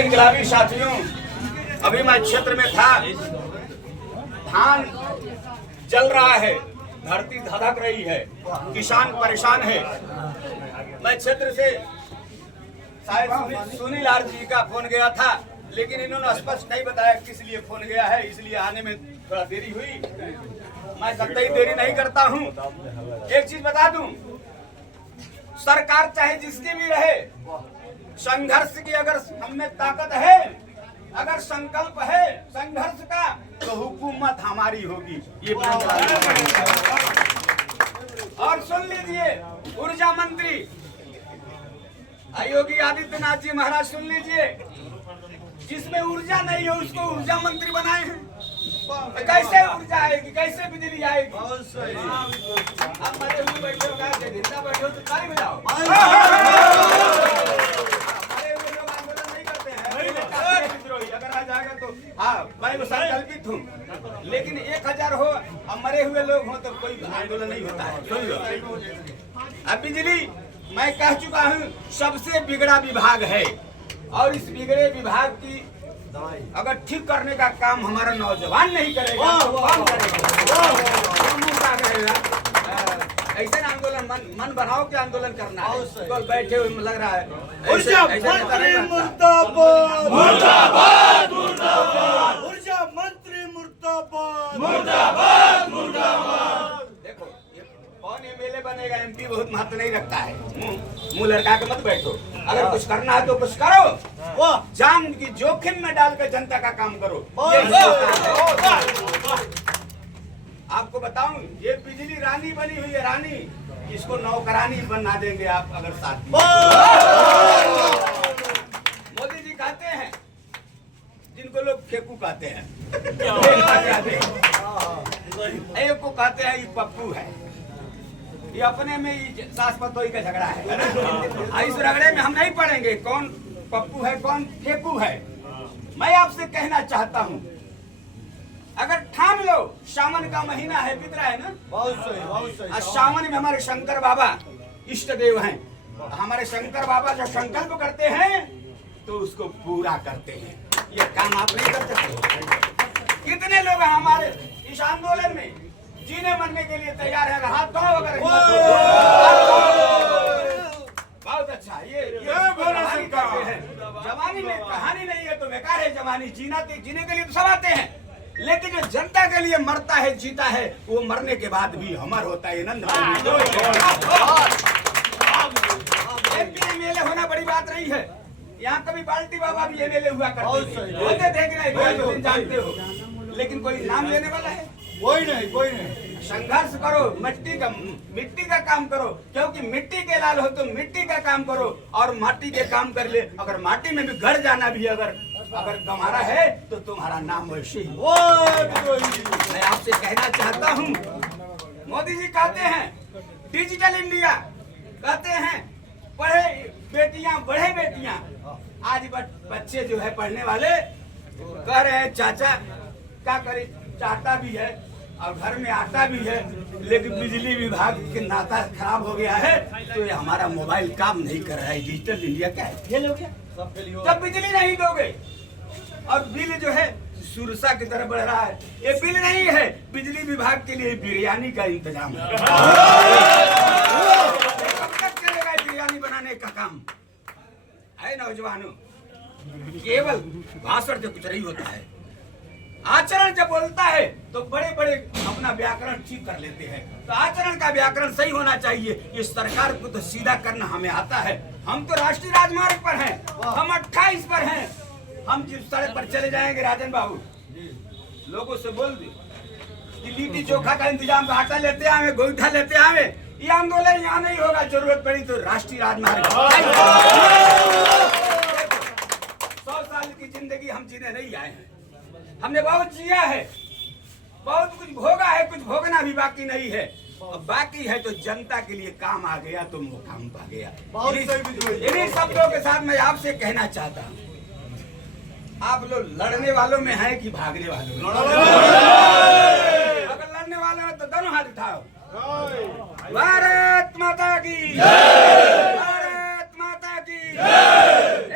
इनकलाबी साथियों, अभी मैं क्षेत्र में था, धान जल रहा है, धरती धधक रही है, किसान परेशान है। मैं क्षेत्र से शायद सुनील आर जी का फोन गया था, लेकिन इन्होंने स्पष्ट नहीं बताया किस लिए फोन गया है, इसलिए आने में थोड़ा देरी हुई। मैं कतई देरी नहीं करता हूँ। एक चीज बता दूं, सरकार चाहे जिसकी भी रहे, संघर्ष की अगर हम में ताकत है, अगर संकल्प है संघर्ष का, तो हुकूमत हमारी होगी। ये और सुन लीजिए, ऊर्जा मंत्री योगी आदित्यनाथ जी महाराज, सुन लीजिए, जिसमें ऊर्जा नहीं है उसको ऊर्जा मंत्री बनाए हैं। तो कैसे ऊर्जा आएगी, कैसे बिजली आएगी? अब मरे हुए बैठे हो, जिंदा बैठे हो तो ताली बजाओ। अगर आ जाएगा तो हाँ, मैं संकल्पित हूँ, लेकिन 1000 हो अब मरे हुए लोग हो तो कोई आंदोलन नहीं होता है। सुन लो, अब बिजली मैं कह चुका हूँ सबसे बिगड़ा विभाग है, और इस बिगड़े विभाग की अगर ठीक करने का काम हमारा नौजवान नहीं करेगा तो कौन करेगा? ऐसे आंदोलन मन बनाओ के आंदोलन करना है। तो बैठे हुए लग रहा है ऊर्जा मंत्री मुर्दाबाद, मुर्दाबाद, मुर्दाबाद, ऊर्जा मंत्री मुर्दाबाद, मुर्दाबाद, मुर्दाबाद। देखो, कौन एमएलए बनेगा, एमपी बहुत महत्व नहीं रखता है। मुंह लड़का के मत बैठो, अगर कुछ करना है तो कुछ करो, जान की जोखिम में डालकर जनता का काम करो। आपको बताऊं, ये बिजली रानी बनी हुई है, रानी, इसको नौकरानी बना देंगे आप अगर साथ। मोदी जी कहते हैं, जिनको लोग फेकू कहते हैं, एक को कहते हैं ये पप्पू है, ये अपने में ही सास पतोई का झगड़ा है। इस रगड़े में हम नहीं पड़ेंगे कौन पप्पू है कौन फेकू है। मैं आपसे कहना चाहता हूँ, अगर ठान लो, सावन का महीना है, बीत रहा है ना, बहुत सही, बहुत सही। सावन में हमारे शंकर बाबा इष्ट देव हैं, हमारे शंकर बाबा जो संकल्प करते हैं तो उसको पूरा करते हैं। ये काम आप नहीं कर सकते। कितने लोग हैं हमारे इस आंदोलन में जीने मरने के लिए तैयार है? अगर हाथ दो, अगर बहुत अच्छा, ये जवानी में कहानी नहीं है तो बेकार है जवानी। जीने के लिए तो सब आते हैं, लेकिन जो जनता के लिए मरता है जीता है, वो मरने के बाद भी अमर होता है। एमएलए होना बड़ी बात नहीं है, यहाँ कभी बाल्टी बाबा भी एमएलए हुआ करते थे, जानते हो, लेकिन कोई नाम लेने वाला है? कोई नहीं, कोई नहीं। संघर्ष करो, मिट्टी का काम करो, क्योंकि मिट्टी के लाल हो तो मिट्टी का काम करो, और माटी के काम कर ले। अगर माटी में भी घर जाना भी अगर तुम्हारा है तो तुम्हारा नाम वैसे ही। मैं आपसे कहना चाहता हूँ, मोदी जी कहते हैं डिजिटल इंडिया, कहते हैं पढ़े बेटियां बढ़े बेटियां। आज बच्चे जो है पढ़ने वाले कह रहे हैं चाचा क्या करे, चाहता भी है और घर में आता भी है, लेकिन बिजली विभाग के नाता खराब हो गया है, तो ये हमारा मोबाइल काम नहीं कर रहा है। डिजिटल इंडिया क्या है, फेल हो गया। जब बिजली नहीं दोगे और बिल जो है सुरसा की तरफ बढ़ रहा है, ये बिल नहीं है, बिजली विभाग के लिए बिरयानी का इंतजाम है। कब तक चलेगा बिरयानी बनाने का काम है? नौजवानों, केवल भाषण से कुछ नहीं होता है, आचरण जब बोलता है तो बड़े बड़े अपना व्याकरण ठीक कर लेते हैं। तो आचरण का व्याकरण सही होना चाहिए। ये सरकार को तो सीधा करना हमें आता है। हम तो राष्ट्रीय राजमार्ग पर हैं, हम 28 पर हैं। हम जिस सड़क पर चले जाएंगे, राजन बाबू, लोगों से बोल दे कि लिट्टी चोखा का इंतजाम, आटा लेते आवे, गोईठा लेते आवे। ये आंदोलन यहाँ नहीं होगा, जरूरत पड़ी तो राष्ट्रीय राजमार्ग। 100 साल की जिंदगी हम जीने नहीं आए हैं, हमने बहुत जिया है, बहुत कुछ भोगा है, कुछ भोगना भी बाकी नहीं है। अब बाकी है तो जनता के लिए काम आ गया तो मुकाम पा गया। इन्हीं शब्दों के साथ मैं आपसे कहना चाहता हूँ, आप लोग लड़ने वालों में है कि भागने वालों में? अगर लड़ने वाले हो तो दोनों हाथ उठाओ। भारत माता की, भारत माता की,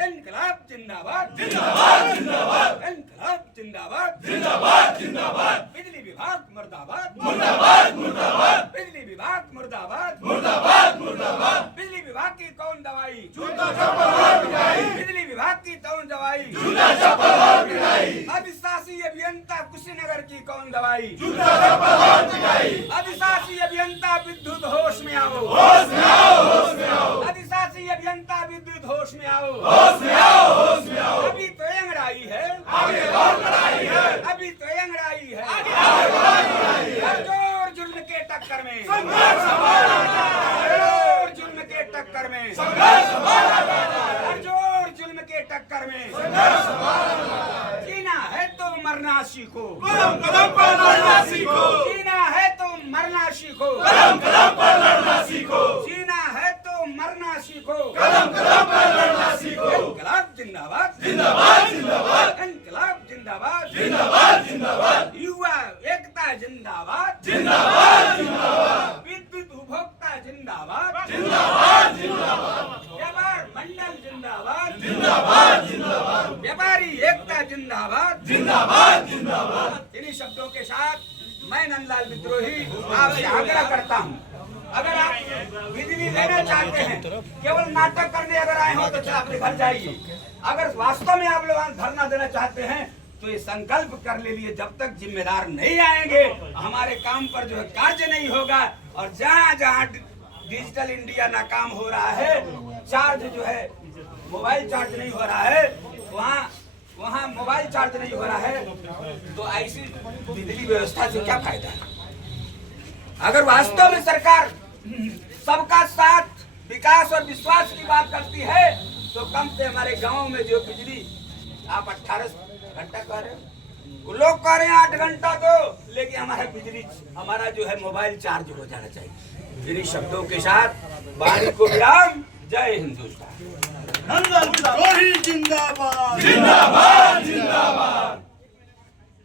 इनकलाब जिंदाबाद। जिंदाबाद जिंदाबाद, इनकलाब जिंदाबाद जिंदाबाद जिंदाबाद, बिजली विभाग मुर्दाबाद मुर्दाबाद मुर्दाबाद, बिजली विभाग मुर्दाबाद मुर्दाबाद मुर्दाबाद, बिजली विभाग की कौन दवाई जूता चप्पल और पिटाई, बिजली विभाग की कौन दवाई जूता चप्पल और पिटाई, अधिशासी अभियंता कुशीनगर की कौन दवाई जूता चप्पल और पिटाई, अधिशासी अभियंता विद्युत होश में आओ होश में आओ होश में आओ, अधिशासी अभियंता विद्युत होश में आओ होश में आओ होश में आओ, अभी तो अंगड़ाई है आगे और लड़ाई है, अभी तो अंगड़ाई है आगे और लड़ाई है, जोर जुल्म के टक्कर में संघर्ष हमारा है, जोर जुल्म के टक्कर में संघर्ष हमारा है, जोर जुल्म के टक्कर में संघर्ष हमारा है, जीना है तो मरना सीखो कदम कदम पर लड़ना सीखो, जीना है तो मरना सीखो कदम कदम पर लड़ना सीखो, जीना है तो मरना सीखो कदम कदम पर लड़ना सीखो, इनकलाब जिंदाबाद जिंदाबाद जिंदाबाद, इनकलाब जिंदाबाद जिंदाबाद जिंदाबाद, युवा एकता जिंदाबाद जिंदाबाद जिंदाबाद, विद्युत उपभोक्ता जिंदाबाद जिंदाबाद जिंदाबाद, व्यापार मंडल जिंदाबाद जिंदाबाद जिंदाबाद, व्यापारी एकता जिंदाबाद जिंदाबाद जिंदाबाद। इन्हीं शब्दों के साथ मैं नंदलाल विद्रोही आपसे आग्रह करता हूँ, अगर आप बिजली लेना चाहते हैं, केवल नाटक करने अगर आए हो तो अपने घर जाइए, अगर वास्तव में आप लोग धरना देना चाहते हैं तो ये संकल्प कर ले लिए, जब तक जिम्मेदार नहीं आएंगे हमारे काम पर जो है कार्य नहीं होगा, और जहाँ जहाँ डिजिटल इंडिया नाकाम हो रहा है, चार्ज जो है मोबाइल चार्ज नहीं हो रहा है, वहाँ मोबाइल चार्ज नहीं हो रहा है, तो ऐसी बिजली व्यवस्था से क्या फायदा है। अगर वास्तव में सरकार सबका साथ विकास और विश्वास की बात करती है तो कम से हमारे गांव में जो बिजली आप 18 घंटा कह रहे हो, लोग कह रहे हैं 8 घंटा दो, लेकिन हमारा बिजली हमारा जो है मोबाइल चार्ज हो जाना चाहिए। इन्हीं शब्दों के साथ वाणी को विराम। जय हिंदुस्तान। नंदलाल विद्रोही जिंदाबाद जिंदाबाद।